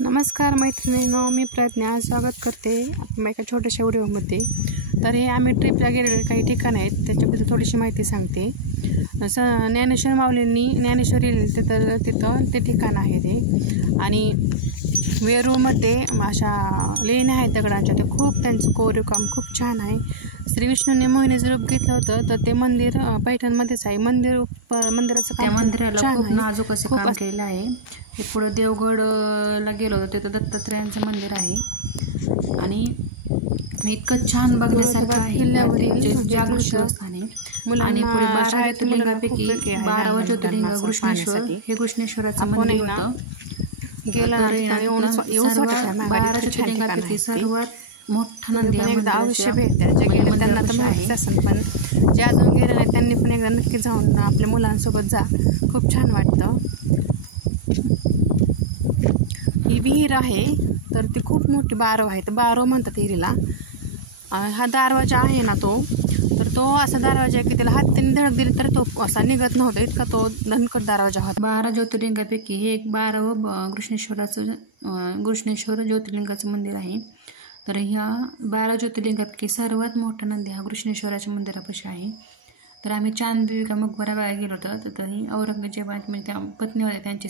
नमस्कार मैत्रिणींनो, मी प्रज्ञा स्वागत करते आपल्या एका छोट्याशा व्हिडिओमध्ये। तर हे आम्ही ट्रिपला गेलेले काही ठिकाण आहेत त्याच्याबद्दल थोडीशी माहिती सांगते। जसं ज्ञानेश्वर माऊलींनी ज्ञानेश्वरी लिहिली तर तिथं ते ठिकाण आहे ते। आणि वेरूळमध्ये अशा लेण्या आहेत दगडांच्या, ते खूप त्यांचं कोरीवकाम खूप छान आहे। श्री विष्णूंनी मोहिनीचं रूप घेतलं होतं तर ते मंदिर पैठणमध्येच आहे। मंदिराचं त्या काम मंदिराला खूप आहे, नाजूक असे काम केलेलं आहे। हे पुढे देवगडला गेलो होतो तिथं दत्तात्रयांचं मंदिर आहे आणि इतकं छान बघण्यासारखं आहे। किल्ल्यावरील जागृत देवस्थान आहे आणि पुढे 12 ज्योतिर्लिंगापैकी 12वं ज्योतिर्लिंग घृष्णेश्वर हे घृष्णेश्वराचं मंदिर होतं। गेला 12 ज्योतिर्लिंगापैकी सर्वात मोठा नंदी अवश्य भेट द्या। जे गेले त्यांना तर माहितीच असेल, पण जे अजून गेले नाही त्यांनी पण एकदा नक्की जाऊन आपल्या मुलांसोबत जा, खूप छान वाटतं। ही विहीर आहे तर ती खूप मोठी बारव आहे, तर बारव म्हणतात विहिरीला। हा दरवाजा आहे ना तो असा दरवाजा आहे की त्याला हाताने धडक दिली तर तो असा निघत नव्हता, इतका तो दणकट दरवाजा होता। 12 ज्योतिर्लिंगापैकी हे एक 12वं घृष्णेश्वर ज्योतिर्लिंगाचं मंदिर आहे। तर ह्या 12 ज्योतिर्लिंगापैकी सर्वात मोठा नंदी हा घृष्णेश्वराच्या मंदिरापाशी आहे। तर आम्ही चांद बीबी का मकबरा बघायला गेलो होतो, तर ही औरंगजेबाची म्हणजे त्या पत्नी होत्या त्यांची